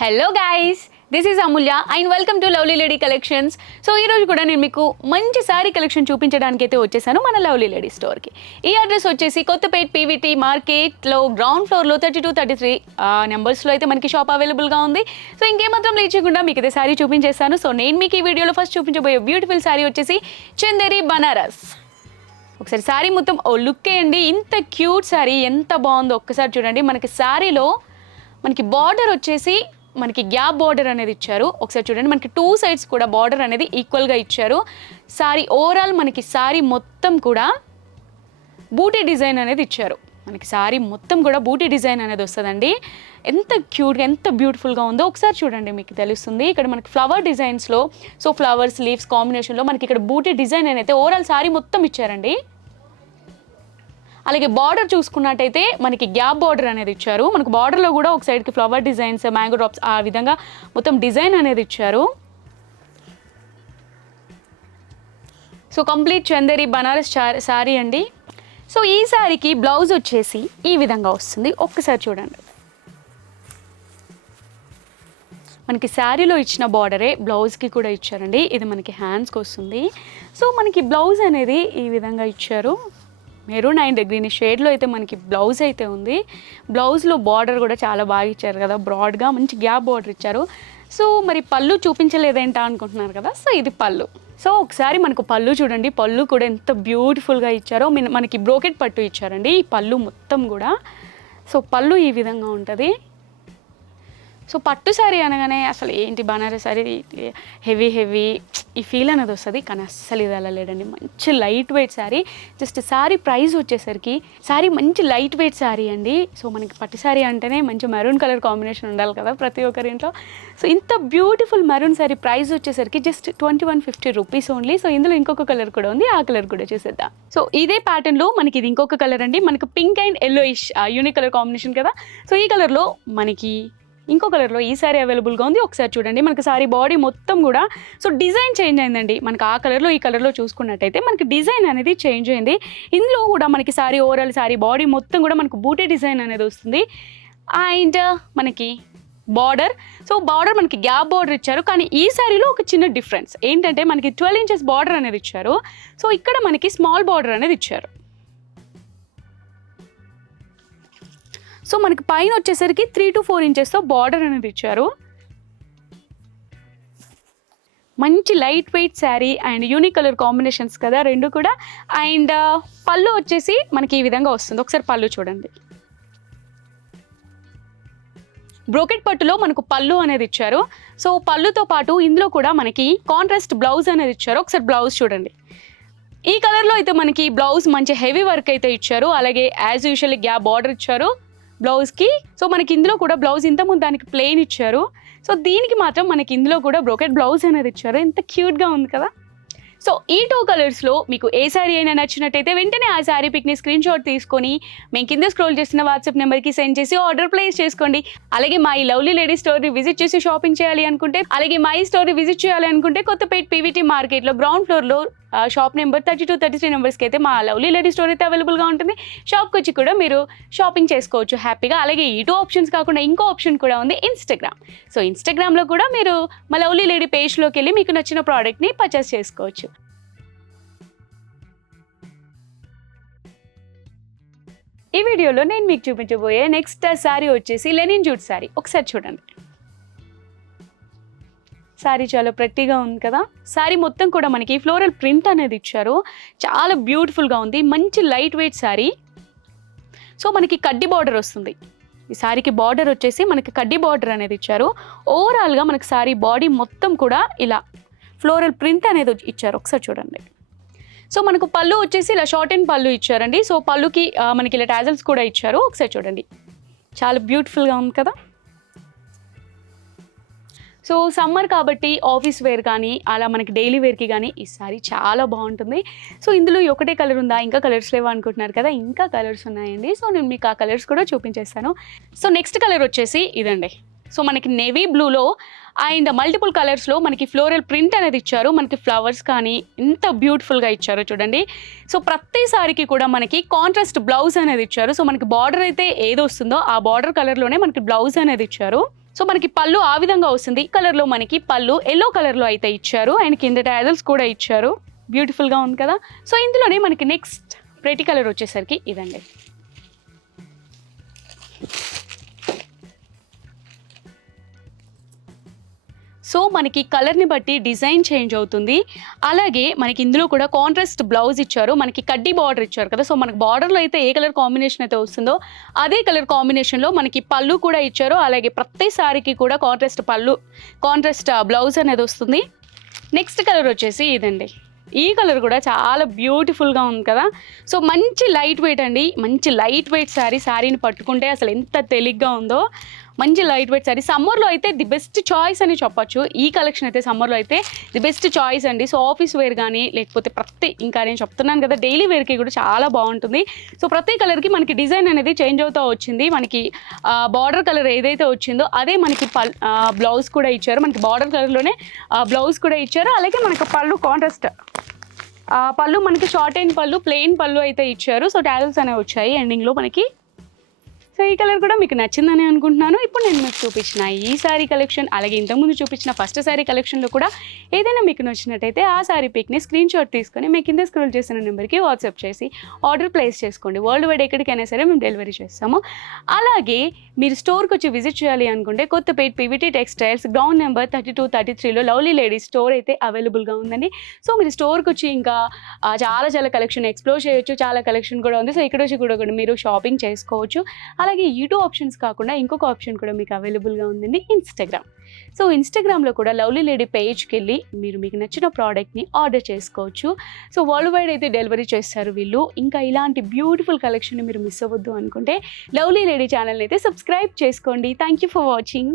Hello guys, this is Amulya and welcome to lovely lady collections. So ఈరోజు కూడా నేను మీకు మంచి శారీ కలెక్షన్ చూపించడానికి అయితే వచ్చేసాను మన లవ్లీ లేడీ స్టోర్కి. ఈ అడ్రస్ వచ్చేసి కొత్తపేట్ పీవీటీ మార్కెట్లో గ్రౌండ్ ఫ్లోర్లో 32-33 నెంబర్స్లో అయితే మనకి షాప్ అవైలబుల్గా ఉంది. సో ఇంకేమాత్రం లేట్ చేయకుండా మీకు అయితే శారీ చూపించేస్తాను. సో నేను మీకు ఈ వీడియోలో ఫస్ట్ చూపించబోయే బ్యూటిఫుల్ శారీ వచ్చేసి చందేరి బనారస్. ఒకసారి శారీ మొత్తం ఓ లుక్ వేయండి, ఇంత క్యూట్ శారీ ఎంత బాగుందో ఒక్కసారి చూడండి. మనకి శారీలో మనకి బార్డర్ వచ్చేసి మనకి గ్యాప్ బార్డర్ అనేది ఇచ్చారు. ఒకసారి చూడండి, మనకి 2 సైడ్స్ కూడా బార్డర్ అనేది ఈక్వల్గా ఇచ్చారు. సారీ ఓవరాల్ మనకి సారీ మొత్తం కూడా బూటీ డిజైన్ అనేది ఇచ్చారు. మనకి సారీ మొత్తం కూడా బూటీ డిజైన్ అనేది వస్తుందండి. ఎంత క్యూట్గా ఎంత బ్యూటిఫుల్గా ఉందో ఒకసారి చూడండి, మీకు తెలుస్తుంది. ఇక్కడ మనకి ఫ్లవర్ డిజైన్స్లో ఫ్లవర్స్ లీవ్స్ కాంబినేషన్లో మనకి ఇక్కడ బూటీ డిజైన్ అనేది ఓవరాల్ సారీ మొత్తం ఇచ్చారండి. అలాగే బార్డర్ చూసుకున్నట్టయితే మనకి గ్యాప్ బార్డర్ అనేది ఇచ్చారు. మనకు బార్డర్లో కూడా ఒక సైడ్కి ఫ్లవర్ డిజైన్స్, మ్యాంగో డ్రాప్స్ ఆ విధంగా మొత్తం డిజైన్ అనేది ఇచ్చారు. సో కంప్లీట్ చందేరి బనారస్ శారీ అండి. సో ఈ శారీకి బ్లౌజ్ వచ్చేసి ఈ విధంగా వస్తుంది. ఒక్కసారి చూడండి, మనకి శారీలో ఇచ్చిన బార్డరే బ్లౌజ్కి కూడా ఇచ్చారండి. ఇది మనకి హ్యాండ్స్కి వస్తుంది. సో మనకి బ్లౌజ్ అనేది ఈ విధంగా ఇచ్చారు. మెరూన్ అండ్ గ్రీన్ షేడ్లో అయితే మనకి బ్లౌజ్ అయితే ఉంది. బ్లౌజ్లో బార్డర్ కూడా చాలా బాగా ఇచ్చారు కదా, బ్రాడ్గా మంచి గ్యాప్ బార్డర్ ఇచ్చారు. సో మరి పళ్ళు చూపించలేదేంటా అనుకుంటున్నారు కదా, సో ఇది పళ్ళు. సో ఒకసారి మనకు పళ్ళు చూడండి, పళ్ళు కూడా ఎంత బ్యూటిఫుల్గా ఇచ్చారో. మనకి బ్రోకెట్ పట్టు ఇచ్చారండి ఈ పళ్ళు మొత్తం కూడా. సో పళ్ళు ఈ విధంగా ఉంటుంది. సో పట్టు శారీ అనగానే అసలు ఏంటి బనారస్ శారీ హెవీ ఈ ఫీల్ అనేది వస్తుంది, కానీ అస్సలు ఇది అలా లేదండి. మంచి light weight sari. Just sari price వచ్చేసరికి శారీ మంచి లైట్ వెయిట్ శారీ అండి. సో మనకి పట్టు శారీ అంటేనే మంచి మెరూన్ కలర్ కాంబినేషన్ ఉండాలి కదా ప్రతి ఒక్కరి ఇంట్లో. సో ఇంత బ్యూటిఫుల్ మెరూన్ శారీ ప్రైస్ వచ్చేసరికి జస్ట్ 2150 రూపీస్ ఓన్లీ. సో ఇందులో ఇంకొక కలర్ కూడా ఉంది, ఆ కలర్ కూడా చూసేద్దాం. సో ఇదే ప్యాటర్న్లో మనకి ఇది ఇంకొక కలర్ అండి. మనకి pink and yellowish unique colour combination కదా. సో ఈ కలర్లో మనకి ఇంకో కలర్లో ఈ సారీ అవైలబుల్గా ఉంది. ఒకసారి చూడండి, మనకి సారీ బాడీ మొత్తం కూడా సో డిజైన్ చేంజ్ అయిందండి. మనకి ఆ కలర్లో ఈ కలర్లో చూసుకున్నట్టయితే మనకి డిజైన్ అనేది చేంజ్ అయింది. ఇందులో కూడా మనకి సారీ ఓవరాల్ సారీ బాడీ మొత్తం కూడా మనకు బూటీ డిజైన్ అనేది వస్తుంది. అండ్ మనకి బార్డర్, సో బార్డర్ మనకి గ్యాప్ బార్డర్ ఇచ్చారు. కానీ ఈ సారీలో ఒక చిన్న డిఫరెన్స్ ఏంటంటే మనకి 12 ఇంచెస్ బార్డర్ అనేది ఇచ్చారు. సో ఇక్కడ మనకి స్మాల్ బార్డర్ అనేది ఇచ్చారు. సో మనకి పైన వచ్చేసరికి 3 to 4 ఇంచెస్తో బార్డర్ అనేది ఇచ్చారు. మంచి light weight sari and unique colour combinations కదా రెండు కూడా. అండ్ పళ్ళు వచ్చేసి మనకి ఈ విధంగా వస్తుంది. ఒకసారి పళ్ళు చూడండి, బ్రోకెట్ పట్టులో మనకు పళ్ళు అనేది ఇచ్చారు. సో పళ్ళుతో పాటు ఇందులో కూడా మనకి కాంట్రాస్ట్ బ్లౌజ్ అనేది ఇచ్చారు. ఒకసారి బ్లౌజ్ చూడండి, ఈ కలర్లో అయితే మనకి బ్లౌజ్ మంచి హెవీ వర్క్ అయితే ఇచ్చారు. అలాగే యాజ్ యూజువల్ గ్యాప్ బార్డర్ ఇచ్చారు బ్లౌజ్కి. సో మనకి ఇందులో కూడా బ్లౌజ్ ఇంతకుముందు దానికి ప్లెయిన్ ఇచ్చారు. సో దీనికి మాత్రం మనకి ఇందులో కూడా బ్రోకెట్ బ్లౌజ్ అనేది ఇచ్చారు. ఎంత క్యూట్గా ఉంది కదా. సో ఈ 2 కలర్స్లో మీకు ఏ శారీ అయినా నచ్చినట్టయితే వెంటనే ఆ శారీ పిక్ని స్క్రీన్ షాట్ తీసుకొని మేము కింద స్క్రోల్ చేసిన వాట్సాప్ నెంబర్కి సెండ్ చేసి ఆర్డర్ ప్లేస్ చేసుకోండి. అలాగే మా ఈ లవ్లీ లేడీ స్టోర్ని విజిట్ చేసి షాపింగ్ చేయాలి అనుకుంటే, అలాగే మా ఈ స్టోర్ని విజిట్ చేయాలి అనుకుంటే కొత్తపేట్ పీవీటీ మార్కెట్లో గ్రౌండ్ ఫ్లోర్లో షాప్ నెంబర్ 32-33 నెంబర్స్కి అయితే మా లవ్లీ లేడీ స్టోర్ అయితే అవైలబుల్గా ఉంటుంది. షాప్కి వచ్చి కూడా మీరు షాపింగ్ చేసుకోవచ్చు హ్యాపీగా. అలాగే ఈ 2 ఆప్షన్స్ కాకుండా ఇంకో ఆప్షన్ కూడా ఉంది, ఇన్స్టాగ్రామ్. సో ఇన్స్టాగ్రామ్లో కూడా మీరు మా లవ్లీ లేడీ పేజ్లోకి వెళ్ళి మీకు నచ్చిన ప్రోడక్ట్ని పర్చేస్ చేసుకోవచ్చు. ఈ వీడియోలో నేను మీకు చూపించబోయే నెక్స్ట్ శారీ వచ్చేసి లెనిన్ జూట్ శారీ. ఒకసారి చూడండి, శారీ చాలా ప్రెట్టీగా ఉంది కదా. శారీ మొత్తం కూడా మనకి ఫ్లోరల్ ప్రింట్ అనేది ఇచ్చారు. చాలా బ్యూటిఫుల్గా ఉంది, మంచి లైట్ వెయిట్ శారీ. సో మనకి కడ్డీ బార్డర్ వస్తుంది. ఈ శారీకి బార్డర్ వచ్చేసి మనకి కడ్డీ బార్డర్ అనేది ఇచ్చారు. ఓవరాల్గా మనకి శారీ బాడీ మొత్తం కూడా ఇలా ఫ్లోరల్ ప్రింట్ అనేది ఇచ్చారు. ఒకసారి చూడండి. సో మనకు పళ్ళు వచ్చేసి ఇలా షార్ట్ అండ్ పళ్ళు ఇచ్చారండి. సో పళ్ళుకి మనకి ఇలా టాజల్స్ కూడా ఇచ్చారు. ఒకసారి చూడండి, చాలా బ్యూటిఫుల్గా ఉంది కదా. సో సమ్మర్ కాబట్టి ఆఫీస్ వేర్ కానీ అలా మనకి డైలీ వేర్కి కానీ ఈ సారీ చాలా బాగుంటుంది. సో ఇందులో ఒకటే కలర్ ఉందా, ఇంకా కలర్స్ లేవా అనుకుంటున్నారు కదా, ఇంకా కలర్స్ ఉన్నాయండి. సో నేను మీకు ఆ కలర్స్ కూడా చూపించేస్తాను. సో నెక్స్ట్ కలర్ వచ్చేసి ఇదండి. సో మనకి నేవీ బ్లూలో అండ్ మల్టిపుల్ కలర్స్లో మనకి ఫ్లోరల్ ప్రింట్ అనేది ఇచ్చారు. మనకి ఫ్లవర్స్ కానీ ఎంత బ్యూటిఫుల్గా ఇచ్చారో చూడండి. సో ప్రతి సారీకి కూడా మనకి కాంట్రాస్ట్ బ్లౌజ్ అనేది ఇచ్చారు. సో మనకి బార్డర్ అయితే ఏది వస్తుందో ఆ బార్డర్ కలర్లోనే మనకి బ్లౌజ్ అనేది ఇచ్చారు. సో మనకి పళ్ళు ఆ విధంగా వస్తుంది. ఈ కలర్లో మనకి పళ్ళు ఎల్లో కలర్లో అయితే ఇచ్చారు అండ్ కింద టాజల్స్ కూడా ఇచ్చారు. బ్యూటిఫుల్గా ఉంది కదా. సో ఇందులోనే మనకి నెక్స్ట్ ప్రెటీ కలర్ వచ్చేసరికి ఇదండి. సో మనకి కలర్ని బట్టి డిజైన్ చేంజ్ అవుతుంది. అలాగే మనకి ఇందులో కూడా కాంట్రాస్ట్ బ్లౌజ్ ఇచ్చారు. మనకి కడ్డీ బార్డర్ ఇచ్చారు కదా. సో మనకి బార్డర్లో అయితే ఏ కలర్ కాంబినేషన్ అయితే వస్తుందో అదే కలర్ కాంబినేషన్లో మనకి పళ్ళు కూడా ఇచ్చారు. అలాగే ప్రతి సారీకి కూడా కాంట్రాస్ట్ పళ్ళు, కాంట్రాస్ట్ బ్లౌజ్ అనేది వస్తుంది. నెక్స్ట్ కలర్ వచ్చేసి ఇదండి. ఈ కలర్ కూడా చాలా బ్యూటిఫుల్గా ఉంది కదా. సో మంచి లైట్ వెయిట్ అండి, మంచి లైట్ వెయిట్ శారీని పట్టుకుంటే అసలు ఎంత తేలిగ్గా ఉందో. మంచి లైట్ వెయిట్ శారీ. సమ్మర్లో అయితే ది బెస్ట్ చాయిస్ అని చెప్పొచ్చు. ఈ కలెక్షన్ అయితే సమ్మర్లో అయితే ది బెస్ట్ చాయిస్ అండి. సో ఆఫీస్ వేర్ కానీ లేకపోతే ఇంకా నేను చెప్తున్నాను కదా డైలీ వేర్కి కూడా చాలా బాగుంటుంది. సో ప్రతి కలర్కి మనకి డిజైన్ అనేది చేంజ్ అవుతూ వచ్చింది. మనకి బార్డర్ కలర్ ఏదైతే వచ్చిందో అదే మనకి బ్లౌజ్ కూడా ఇచ్చారు. మనకి బార్డర్ కలర్లోనే బ్లౌజ్ కూడా ఇచ్చారు. అలాగే మనకి పళ్ళు కాంట్రాస్ట్ పళ్ళు, మనకి షార్ట్ అండ్ పళ్ళు, ప్లెయిన్ పళ్ళు అయితే ఇచ్చారు. సో టాజల్స్ అనేవి వచ్చాయి ఎండింగ్లో మనకి. సో ఈ కలర్ కూడా మీకు నచ్చిందని అనుకుంటున్నాను. ఇప్పుడు నేను మీకు చూపించిన ఈ సారీ కలెక్షన్, అలాగే ఇంతకుముందు చూపించిన ఫస్ట్ సారీ కలెక్షన్లో కూడా ఏదైనా మీకు నచ్చినట్టయితే ఆ సారీ పిక్ని స్క్రీన్ షాట్ తీసుకొని మీ కింద స్క్రోల్ చేసిన నెంబర్కి వాట్సాప్ చేసి ఆర్డర్ ప్లేస్ చేసుకోండి. వరల్డ్ వైడ్ ఎక్కడికైనా సరే మేము డెలివరీ చేస్తాము. అలాగే మీరు స్టోర్కి వచ్చి విజిట్ చేయాలి అనుకుంటే Kothapet PVT textiles ground number 32, 33లో లవ్లీ లేడీస్ స్టోర్ అయితే అవైలబుల్గా ఉందండి. సో మీరు స్టోర్కి వచ్చి ఇంకా చాలా కలెక్షన్ ఎక్స్ప్లోర్ చేయొచ్చు. చాలా కలెక్షన్ కూడా ఉంది. సో ఇక్కడ వచ్చి కూడా మీరు షాపింగ్ చేసుకోవచ్చు. అలాగే ఈ 2 ఆప్షన్స్ కాకుండా ఇంకొక ఆప్షన్ కూడా మీకు అవైలబుల్గా ఉందండి, ఇన్స్టాగ్రామ్. సో ఇన్స్టాగ్రామ్లో కూడా లవ్లీ లేడీ పేజ్కి వెళ్ళి మీకు నచ్చిన ప్రోడక్ట్ని ఆర్డర్ చేసుకోవచ్చు. సో వరల్డ్ వైడ్ అయితే డెలివరీ చేస్తారు వీళ్ళు. ఇంకా ఇలాంటి బ్యూటిఫుల్ కలెక్షన్ మీరు మిస్ అవ్వద్దు అనుకుంటే లవ్లీ లేడీ ఛానల్ని అయితే సబ్స్క్రైబ్ చేసుకోండి. Thank you for watching.